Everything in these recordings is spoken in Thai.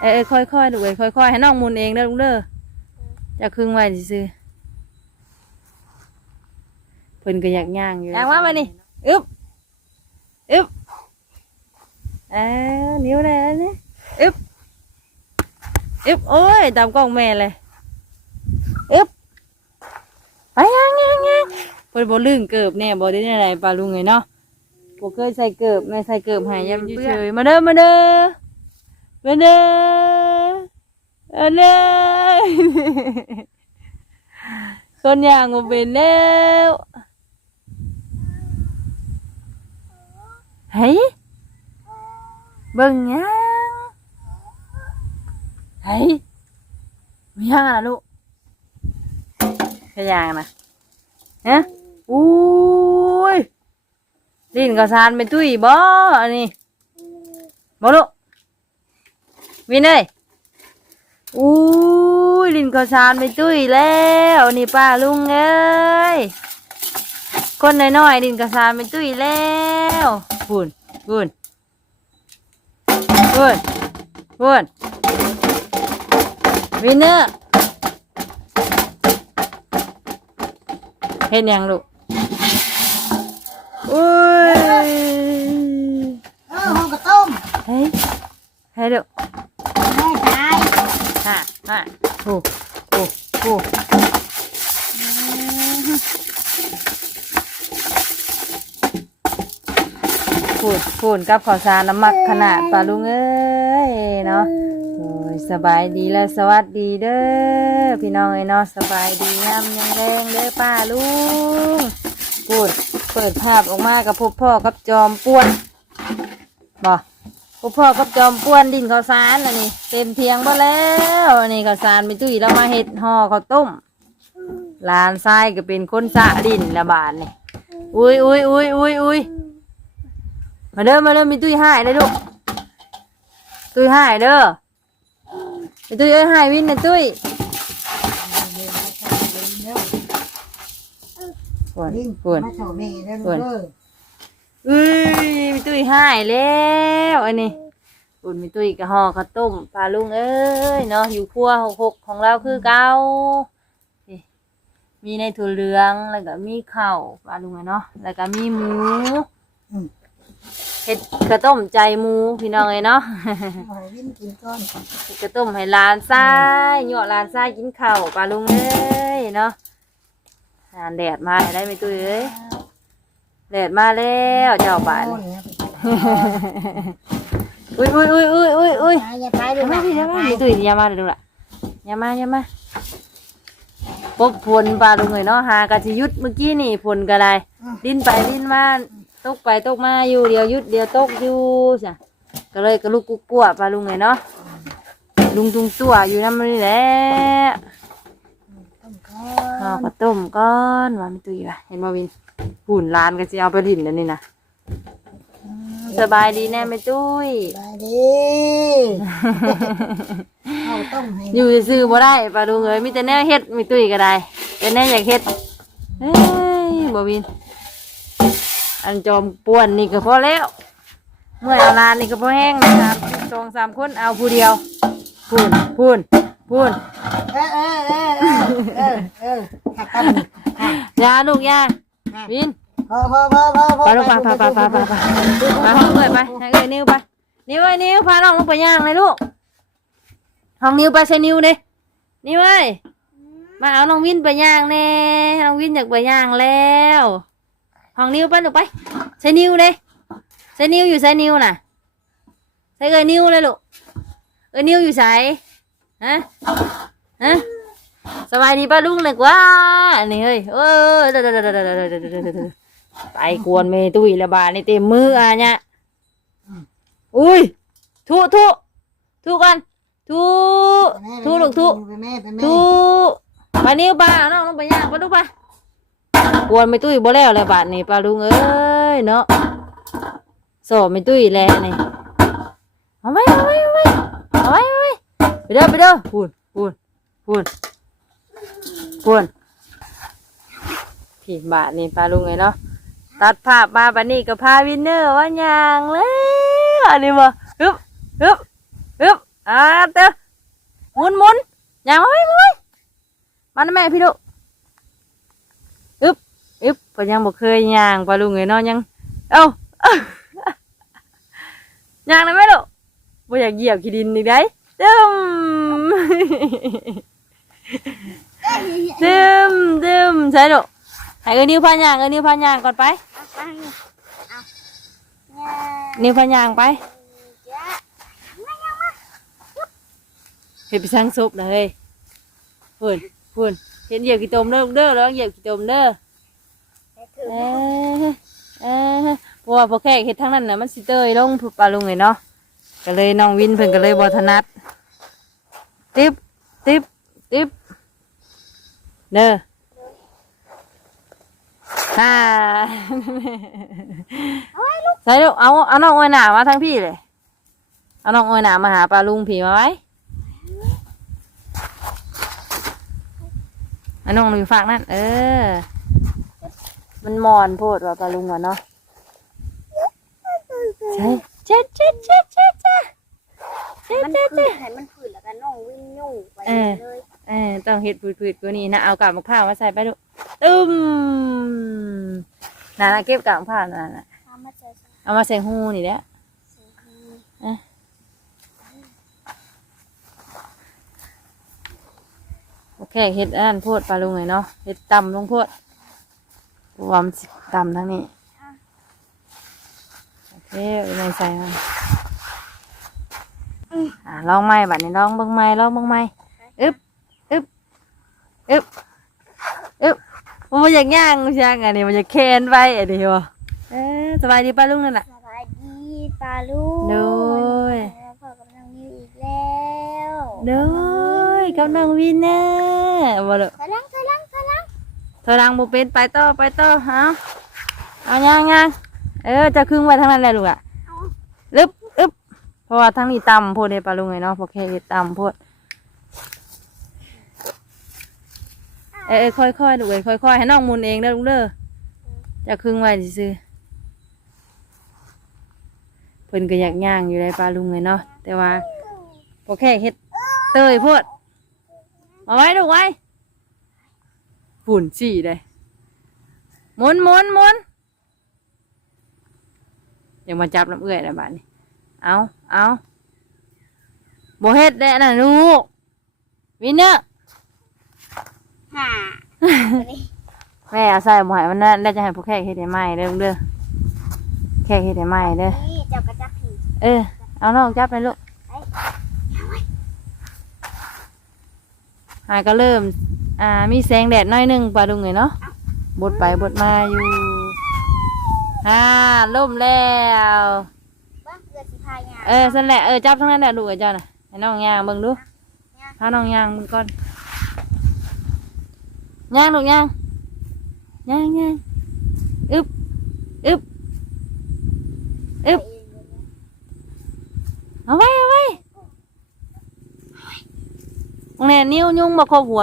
เอ้ยเอ้ยค่อยๆดูเอ้ยค่อยๆให้น้องหมุนเองเด้อลุงเด้อจะครึ่งไว้ซื่อๆเพิ่นก็อยากย่างอยู่ย่างมาบัดนี้อึ๊บอึ๊บเอ้านิ้วแน่นี่อึ๊บอึ๊บโอ้ยตามกล้องแม่เลยอึ๊บไปย่างย่างย่างเพิ่นบ่ลื่นเกิบแน่บ่ได้อะไรปลาลุงไงเนาะบ่เคยใส่เกิบแม่ใส่เกิบให้ยามเฉยๆมาเด้อมาเด้อ Bên đây Bên đây Con nhà ngủ mình leo Thấy Bừng vâng nhá. Thấy Mình hăng là luôn Cái nhà nè. Hả? Ui. Đi có sàn bên tui bó Này Bó luôn วินเอ้ยอู้ยลินข้าวสารไปตุ้ยแล้วนี่ป้าลุงเอ้ยคนน้อยๆลินข้าวสารไปตุ้ยแล้วบุญบุญบุญบุญวินเนอร์เห็นยังลูกอุ้ยเออห้องกระต้มเฮ้ยเฮ้ยลูกแม่ตาย ฮะฮะโอ้โอ้โอ้พูดพูดกับข้าวสารน้ำมักขนาดปลาลุงเอ้ยเนาะโอ้ยสบายดีและสวัสดีเด้อพี่น้องเอ้ยเนาะสบายดีงามยังแรงเด้อป้าลุงพูดเปิดภาพออกมากับพบพ่อกับจอมป่วน พ่อพ่อกับจอมป้วนดินข้าวสารอันนี้เต็มเพียงบ่แล้วอันนี้ข้าวสารไปตุ้ยแล้วมาเห็ดห่อข้าวต้มหลานทรายก็เป็นคนสะดินละบาทนี่อุ้ยอุ้ยอุ้ยอุ้ยอุ้ยมาเด้อมาเด้อมีตุ้ยให้เลยลูกตุ้ยให้เด้อมีตุ้ยเอ้ยให้วินนะตุ้ยปวดดิ้นปวดมาเฉาแม่เด้อส่ลูวนกเด้ออุ้ยมีตุ้ ยหายแล้วอันนี้บุญมีตุ้ยกับห่อข้าวต้มปลาลุงเอ้ยเนาะอยู่ครัวหกหกของเราคือเก่ามีในถั่วเหลืองแล้วก็มีข้าวปลาลุงเนาะแล้วก็มีหมูเห็ดกระต้มใจหมูพี่น้องเลยเนาะเอาให้วิ่งกินก่อนกระต้มให้ลานทรายหยาะหลานทรายกินข้าวปลาลุงเอ้ยเนาะหานแดดมาได้ไหมตุ้ยเอ้ยแดดมาแล้วเจ้าป่าน อ้นี่ยนะอุ้ยอุ้ยอุ้ยอุ้ยอุ้ยอุ้ยอย่าไปดูอย่ามาพี่อย่ามาพี่ตุ้ยอย่ามาเดี๋ยวดูละอย่ามาอย่ามาปบฝนปลาลุงเลยเนาะหากะสิหยุดเมื่อกี้นี่ฝนก็ได้ดิ้นไปดิ้นมาตกไปตกมาอยู่เดียวหยุดเดียวตกอยู่จ้ะก็เลยกระลุกกุกกัวปลาลุงเลยเนาะลุงตุงตัวอยู่นั่นนี่แหละต้มก่อห่อนข้าวต้มก้อนว่าไม่ตุ้ยว่ะเห็นบ่วินหุ่นลานก็จะเอาไปถิ่นแล้วนี่นะ สบายดีแน่ไม่ตุ้ยไปดิเอาต้มให้อยู่ซื่อๆบ่ได้ปลาดูเอ้ยมีแต่แนวเฮ็ดมีตุ้ยก็ได้ แต่แนวอยากเฮ็ดเอ้ยบ่วิน อันจอมป่วนนี่ก็พอแล้ว เมื่อเอาลานนี่ก็พอแห้งนะครับสองสามคนเอาผู้เดียวพูนพูนพูนเออเออเออเออเออเออถ้าตั้มอะยาลูกยาวิน พอพอพอพอพอไปลูกไปไปไปไปไปไปไปห้องเอ้ยไปให้เอ้ยนิ้วไปนิ้วเอ้ยนิ้วพาน้องลงไปย่างเลยลูกห้องนิ้วไปใส่นิ้วเด้นิ้วเอ้ยมาเอาน้องวินไปย่างแน่น้องวินอยากไปย่างแล้วห้องนิ้วไปลูกไปใส่นิ้วเด้ใส่นิ้วอยู่ใส่นิ้วน่ะใส่เอ้ยนิ้วเลยลูกเอ้ยนิ้วอยู่ใส่ฮะฮะสบายดีป้าลุงเลยกว่าอันนี้เฮ้ยเออ ไปกวนเมตุยระบาดในเต็มมืออะเนี่ยอุ้ยทุทุทุกันทุทุลูกทุทุปนิ้วปลาน้องน้องปลาย่างปลาลูกปลากวนเมตุยบ่แล้วระบาดนี่ปลาลุงเอ้ยเนาะสซ่เมตุยแล้วนี่เอาไว้เอาไว้เอาไว้เอาไว้เอาไว้ไปเด้อไปเด้อพูนปูนพูนปูนพี่บาทนี่ปลาลุงไงเนาะ ตัดภาพมาบันนี้กับพาวินเนอร์ว่าอย่างแล้วอันนี้บ่ฮึบฮึบฮึบอ่าเต้อหมุนหมุนย่างมาไว้มาไว้มาแม่พี่ลูกอึบอึบเพิ่นยังบ่เคยย่างปลาลุงเลยนาะยัง เอ้าย่างได้ไหมลูกบ่อยากเหยียบขี้ดินอีกได้ดึมดึมดึมใช่ลูกให้เอ้ยนิ้วพานย่างเอ้ยนิ้วพานย่างก่อนไป นิ้วพานย่างไปเห็ดไปช่างซุปนะเฮ้ยพูนพูนเห็นเหยียบกี่ตมเด้อลูกเด้อแล้วเหยียบกี่ตมเด้อเออเออเพราะว่าพอแค่เห็ดทั้งนั้นน่ะมันสิเตยลงปลาลุงเลยเนาะก็เลยน้องวินเพิ่นก็เลยบอถนัดติ๊บติ๊บติ๊บเด้อ ฮ่าใส่ลูกเอาเอาน้องอ้อยหนามาทั้งพี่เลย เอาน้องอ้อยหนามาหาปลาลุงผีมาไว้อันน้องลุยฝากนั่น เออ มันมอนโพดว่าปลาลุงอะเนาะใช่เจ๊เจ๊เจ๊เจ๊เจ๊เจ๊มันเจ๊ผืเจ๊ดให้มันผืดแล้วก็น้องวิ่งยุ่งไปเออเลย เออต้องเห็ดผืดๆกว่านี้นะเอากาบมะพร้าวมาใส่ไปดูตึมน่ะนะเก็บกาบมะพร้าวน่ะนะทำมาเจอเอามาใส่หูนี่แหละสิ่งที่โอเคเห็ดอันนั้นโพดปลาลุงเลยเนาะเห็ดตำลงโพดรวมนสิตำทั้งนี้โอเคเอาไปใส่มาอ่าลองไม้บัดนี้ลองเบิ่งไม้ลองเบิ่งไม้อึบอึบ อึบอึบมันอยากย่างช่างอันนี้มันจะแคนไปอันนี้วะเออสบายดีป้าลุงนั่นแหละสบายดีปลาลูกโดยแล้วพ่อกำลังนิ้วอีกแล้วเด้ยกับน้องวินเนอร์บ่เลยถอยหลังถอยหลังถอยหลังเธอรังบุเป็นไปต่อไปต่อฮะเอาย่างย่างเออจะครึ่งไว้ทั้งนั้นแหละลูกอะลึบอึบเพราะว่าทั้งนี้ตำโพดเลยปลาลุงไงเนาะเพราะแค่เฮ็ดตำโพด เออเออค่อยๆลูกเอ้ยค่อยๆให้น้องหมุนเองเด้อลุงเด้อจะครึ่งไว้ซื่อๆเพิ่นก็อยากย่างอยู่เลยปลาลุงไงเนาะแต่ว่าพอแค่เฮ็ดเตยโพดมาไว้ลูกไว้ฝุ่นฉี่เลยหมุนหมุนหมุนอย่ามาจับน้ำเอื้อยนะบ้านนี้เอาเอาโบเฮ็ดได้นะลูกวินเนอร์ ฮ่าแม่เอาใส่หมอยมันนั่นได้จะให้พวกแขกเฮ็ดให้ใหม่เด้อลูกเด้อแขกเฮ็ดให้ใหม่เด้อนี่เจ้ากระจักผีเออเอาน้องจับไปลูกหายก็เริ่ม อ่ามีแสงแดดหน้อยหนึงปลาดุงเลยเนาะบดไปบดมาอยู่ฮ่าล่มแล้วบ้างเกิดสิพายาเออสั่นแหละเออจับทั้งนั้นแหละลูกไอ้เจ้าน่ะให้น้องย่างเบิ่งดูพาน้องย่างมึงก่อน ย่างลูกย่างย่างย่างอึบอึบอึบเอาไว้เอาไว้มึงเนี่ยนิ้วยุ่งมาครบหั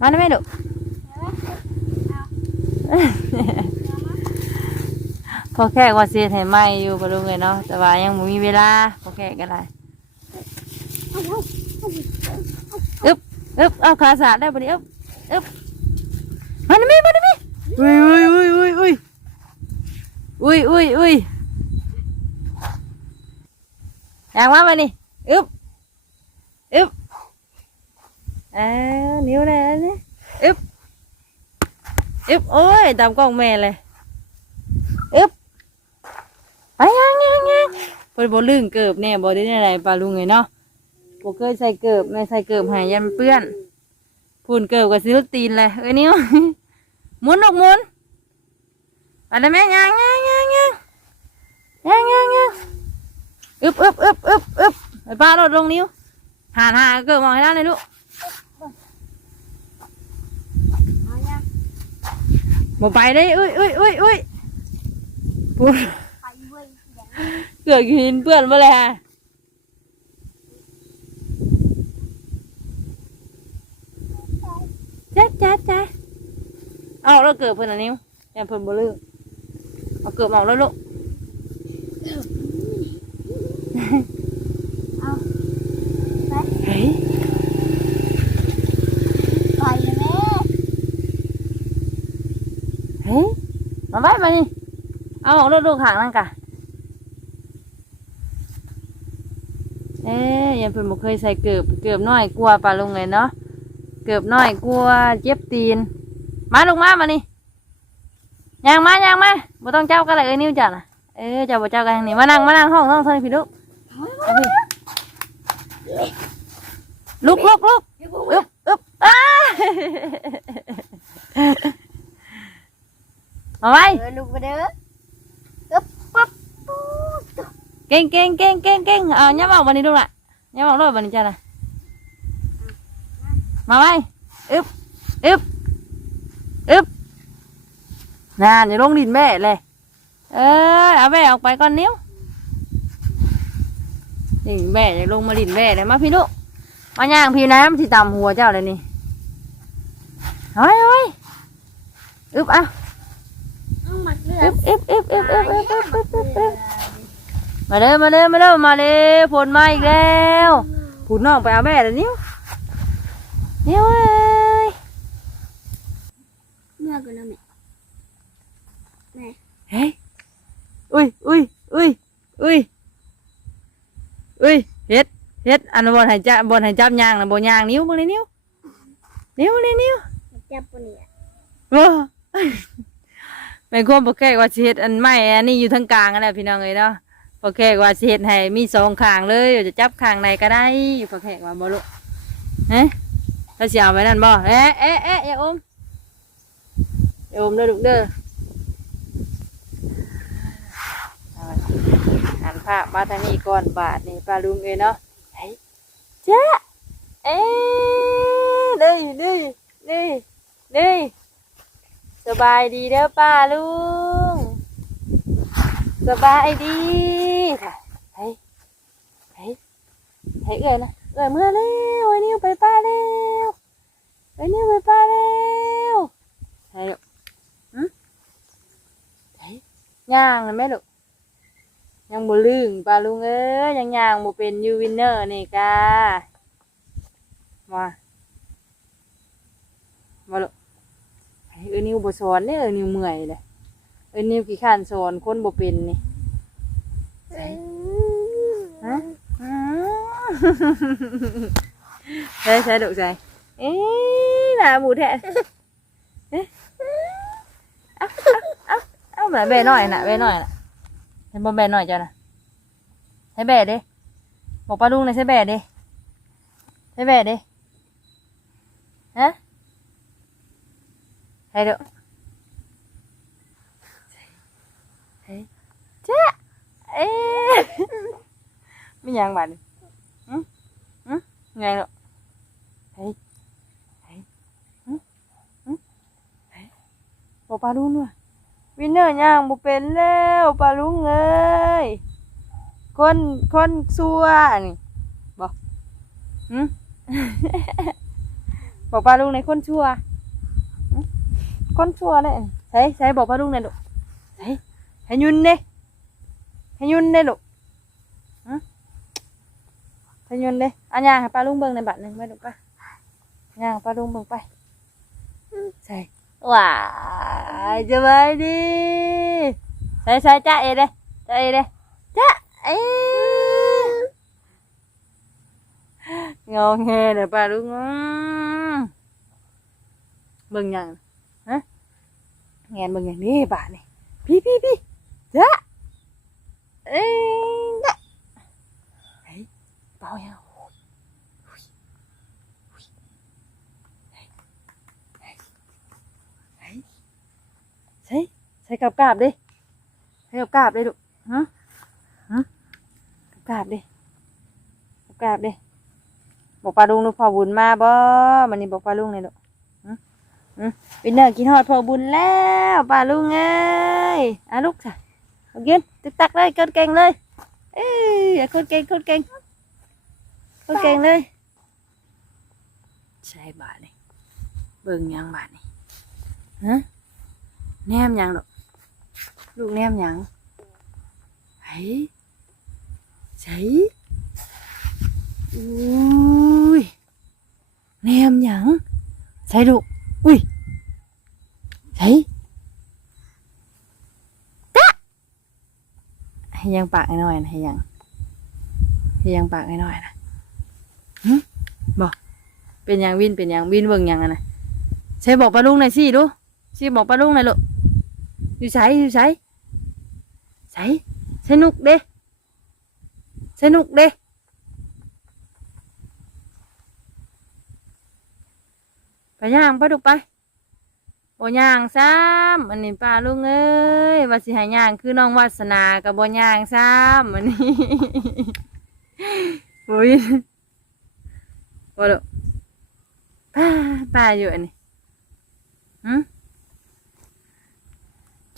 มาได้ไหมดุพอแค่ว่าเสียให้ไหมอยู่ปะลุงเลยเนาะแต่ว่ายังบ่มีเวลาพอแค่ก็ได้อึบอึบเอาขาสาดได้ปะเดี๋ยวอึบมาได้ไหมมาได้ไหมอุ้ยอุ้ยอุ้ยอุ้ยอุ้ยอุ้ยอุ้ยอุ้ยอยางมามานี่อึบอึบเอ้านิ้วไหนแล้วเนี่ยอึบอึบโอ้ยตามกล้องแม่เลยอึบไปยังยังยังเปิดบ่ลื่นเกิบแน่บ่ได้อะไรปลาลุงไงเนาะบ่เคยใส่เกิบแม่ใส่เกิบหายยันเปื้อนพูนเกิบกับซิลตีนเลยเอ้ยนิ้วหมุนออกหมุนไปเลยแม่ยังยังยังยังยังยังยังอึบอึบอึบอึบอึบไปป้าลดลงนิ้วหานหาเกิดมองให้ได้เลยลูก เอา ยังหมไปได้อุ้ยอุ้ยอุ้ยอุ้ยพูเกือกหินเปื้อนมาเลยฮะจ้าจ้าจ้าเอาแล้วเกิดเพื่อนอันนิ้วแอมเพิ่อนบ่ลืมเอาเกิดออกแล้วลูก เอาไป เฮ้ย ปล่อยเลยแม่ มาไว้มานี่ เอาออกลูกห่างนั่นกะเอ๊ยยังเพิ่นบ่เคยใส่เกือบเกือบน้อยกลัวปลาลุงเลยเนาะ เกือบน้อยกลัวเจ็บตีน มาลูกมามานี่ยางมายางมาบ่ต้องเจ้ากันเลยเอ้ยนิ้วจ้ะน่ะเอ้ยเจ้าบ่เจ้ากันทางนี้มานั่งมานั่งห้องน้องเท่านี้พี่ลูกลุกลุกลุกอึ๊บอึ๊บอ้า มาไว้ เออลูกไปเด้อปึ๊บปึ๊บปุ๊บเก่งเก่งเก่งเก่งเก่งเอาย่าบอกวันนี้ลูกละย่าบอกรถวันนี้จ้ะน่ะมาไว้อึ๊บอึ๊บอึ๊บน่าอย่าลงดินแม่เลยเออเอาแม่ออกไปก่อนนิ้วนี่แม่อย่าลงมาดินแม่เลยมาพี่ลูกมาย่างพี่น้ำที่ต่ำหัวเจ้าเลยนี่เฮ้ยเฮ้ยอึ๊บเอาเอาหมักเลืออึ๊ดบอึ๊บอึ๊บอึ๊บอึ๊บอึ๊บอึ๊บอึ๊บอึ๊บอึ๊บมาเด้อมาเด้อมาเด้อมาเลยฝนมาอีกแล้วผุนน้องไปเอาแม่แล้วนิ้วนิ้วเอ้ยเมื่อก่อนนะแม่เฮ้ยอุ้ยอุ้ยอุ้ยอุ้ยอุ้ยเฮ็ดเฮ็ดอันบอลหายจับบอลหายจับยางนะบอลยางนิ้วมึงเลยนิ้วนิ้วเลยนิ้วจับปนเนี่ยว้า เป็นความปกแค่ว่าสิเฮ็ดอันไม่อันนี้อยู่ทั้งกลางนั่นแหละพี่น้องเอ้ยเนาะปกแค่ว่าสิเฮ็ดให้มีสองข้างเลยจะจับข้างไหนก็ได้ปกแค่ว่าบ่ลูกเอ๊ะถ้าสิเอาไว้นั่นบ่เอ๊ะเอ๊ะเอ๊ะอย่าอมอย่าอมเด้อลูกเด้อเอาไว้หันภาพมาทางนี้ก่อนบาทนี่ปลาลุงเอ้ยเนาะเฮ้ยจ้าเอ๊ะนี่นี่นี่นี่ สบายดีเด้อป้าลุง สบายดีค่ะเฮ้ยเฮ้ยเฮ้ยเอ้ยนะเอ้ยเมื่อแล้วไอ้นิ้วไปป้าแล้วไอ้นิ้วไปป้าแล้วเฮ้ยลูกหืมเฮ้ยย่างนะแม่ลูกยังบ่ลืมป้าลุงเอ้ยยังย่างบ่เป็นยูวินเนอร์นี่กามาลูก เอ้ยนิว บ่สอนเนี่ยเออนิวเมื่อยเลยเออนิวขี้ข้านสอนคนบ่เป็นนี่ฮะอืมใช่ใช่ดุใช่เอ๊ะหน้าหมูแท้เอ๊ะเอาเอาเอาเอาแบบแบะหน่อยน่ะแบะหน่อยน่ะเห็นบ่แบะหน่อยจ้ะน่ะให้แบะเด้บอกป้าลุงหน่อยใช่แบะเด้ให้แบะเด้ฮะให้ดูเฮ้ยจ้าเอ๊ะไม่ ยังบัดอืมอืมไงลูกเฮ้ยเฮ้ยอืมอืมเฮ้ยบอปลาลุงด้วยวินเนอร์ย่างบ่เป็นแล้วปลาลุงเอ้ยคนคนซัวนี่บอกอืมบอกปลาลุงในคนชั่ว con chua đấy thấy thấy bỏ vào luôn này độ thấy thấy nhun đi thấy nhun đi độ Hả? พยุนเลยอาญาให้ป้าลุงเบิ่งในบัตรหนึ่งไม่ดูป้าญาป้าลุงเบิ่งไปใส่ว้าจะไปดิใส่ใส่จ้าเอเลยจ้าเอเลยจ้าเองอแงเลยป้าลุงเบิ่งอย่างฮะแงนเบิ่งอย่างนี้บัตรนี่พี่พี่พี่จ้าเอ๊ะ เบายังใช่ใส่กับกาบดิใส่กับกาบดิลูกฮะฮะกับกาบดิกับกาบดิบอกปลาลุงลูกพอบุญมาบ่มันนี่บอกปลาลุงเลยลูกวินเนอร์กินฮอดพอบุญแล้วป้าลุงเอ้ยอะลูกจ้ะเอายืนตึกตักเลยคนเก่งเลยเอ้ยอย่าคนเก่งคนเก่ง คนเก่งเลย ใช่บาทนี่เบิ่งหยังบาทนี่ฮะแนมหยังดอกลูกแนมหยังไห้ใช่อุ้ยแนมหยังใช่ลูกอุ้ยใช่กะให้ยังปากให้หน่อยนะให้ยังให้ยังปากให้หน่อยนะหึ บอกเป็นหยังวินเป็นหยังวินเบิ่งหยังอะนะใช่บอกปลาลุงหน่อยสิดูสิบอกปลาลุงหน่อยลูกอยู่ใช้อยู่ใช้ใช้สนุกเด้สนุกเด้ไปย่างไปดูไปบ่ย่างซ้ำอันนี้ป้าลุงเอ้ยว่าสิห้ย่างคือน้องวาสนากับบ่ย่างซ้ำอันนี้โอ้ย บ่ดูป้าป้าอยู่อันนี้หืม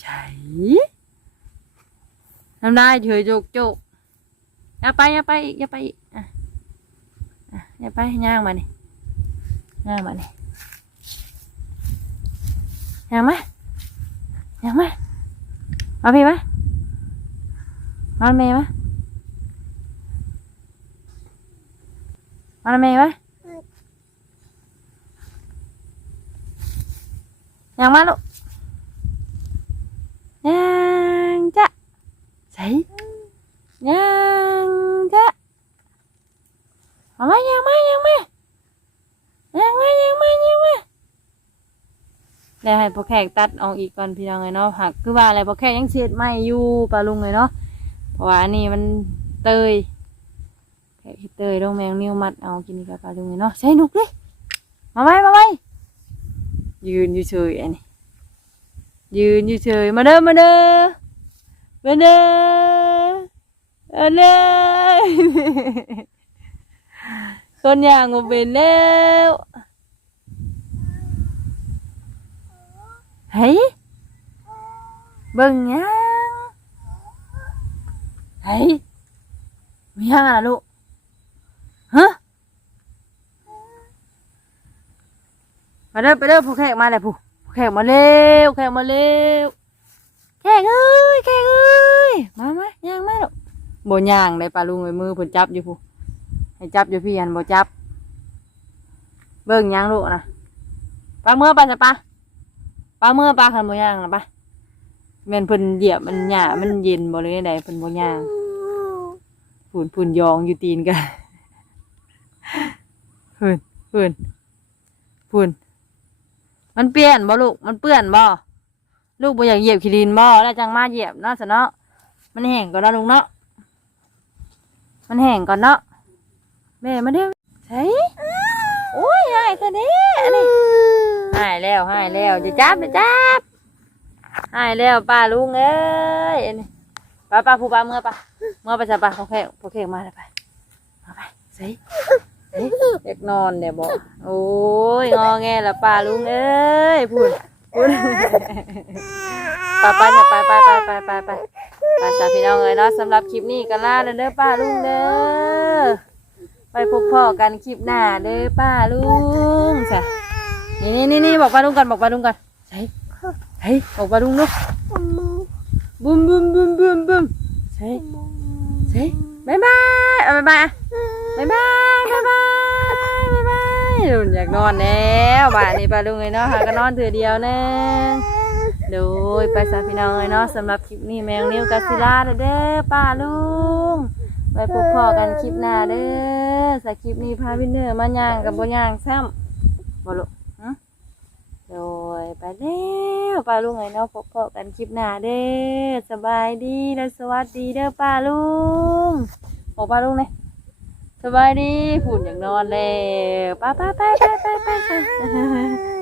ใช่น้ำลายเฉยโจกโจกอย่าไปอย่าไปอย่าไปอะอะอย่าไปย่างมานี่ย่างมานี่ย่างมาย่างมามาพี่มามาเมย์มามาเมย์มา ย่างมาลูกย่างจ้ะใส่ยังจะเอามายังมายังมายังมายังมายังมาแล้วให้พอแขกตัดออกอีกก่อนพี่น้องเลยเนาะหักคือว่าอะไรพอแขกยังเสียดไม่อยู่ปลาลุงเลยเนาะเพราะว่าอันนี้มันเตยแขกเฮ็ดเตยลงแมงนิ้วมัดเอากินกับปลาลุงเลยเนาะใช้หนุกเลยมาไหมมาไหม ยืนอยู่เฉยอันนี้ยืนอยู่เฉยมาเด้อมาเด้อมาเด้อเอาเลยคนอย่างกูเป็นแล้วเฮ้ยเบิ่งยังเฮ้ยมียังอะลูกฮะมา เด้อไปเด้อผู้แขกมาเลยผู้ผู้แขกมาเร็วแขกมาเร็วแขกเอ้ยแขกเอ้ยมาไหมย่างไหมาลูกบ่ย่างเลยปลาลุงเลยมือเพิ่นจับอยู่ผู้ให้จับอยู่พี่หันบ่จับ เบิ่งย่างลูกนะปลาเมื่อปลาจะปลาปลาเมื่อปลาคันบ่ย่างนะปะแม่นเพิ่นเหยียบมันหญ้ามันเย็นบ่เลยใดเพิ่นบ่ย่างฝุ่นฝุ่นยองอยู่ตีนกันฝุ่นฝุ่นฝุ่น มันเปลี่ยนบ่ลูก มันเปื้อนบ่ ลูกบ่อยากเหยียบขี้ดินบ่แล้วจังมาเหยียบเนาะซะเนาะ มันแห้งก็นาะลุงเนาะ มันแห้งก่อนเนาะ แม่มาเด้อใช่โอ้ยหายคะเด้นี่หายแล้วหายแล้วจะจับจะจับหายแล้วป้าลุงเอ้ยอันนี้ป้าป้าผู้ป้าเมื่อป้าเมื่อไปจะป้าเขาแค่เขาแค่มาเลยไปมาไปใส่ เฮ้ยเด็กนอนเดี๋ยวบอกโอ้ยงอแงละป้าลุงเอ้ยพูดพูดไปไปจะไปไปไปไปไปไปป้าสาพี่น้องเอ้ยเนาะสำหรับคลิปนี้ก็ลาแล้วเด้อป้าลุงเด้อไปพบพ่อกันคลิปหน้าเด้อป้าลุงจ้ะนี่นี่นี่นี่บอกป้าลุงก่อนบอกป้าลุงก่อนใช่ใช่บอกป้าลุงลูกบุ้มบุ้มบุ้มบุ้มบุ้มใช่ใช่บายบายเอาบายบายอะบายบายบายบายบายบาย ลุงอยากนอนแล้วบ้านนี้ป้าลุงเลยเนาะหาก็นอนเถือเดียวแน่โดยไปสาพี่น้องเลยเนาะสำหรับคลิปนี้แมวนิ้วกัสซิล่าเด้อป้าลุงไปพบพ่อกันคลิปหน้าเด้อสาคลิปนี้พาพี่เนื้อมาย่างกับบ่ย่างซ้ำบ่ลุฮะโดยไปแล้วป้าลุงเลยเนาะพบพ่อกันคลิปหน้าเด้อสบายดีและสวัสดีเด้อป้าลุงบอกป้าลุงเลย สบายดีฝุ่นอย่างนอนแล้วไป้าป้าไปไปไปไปไป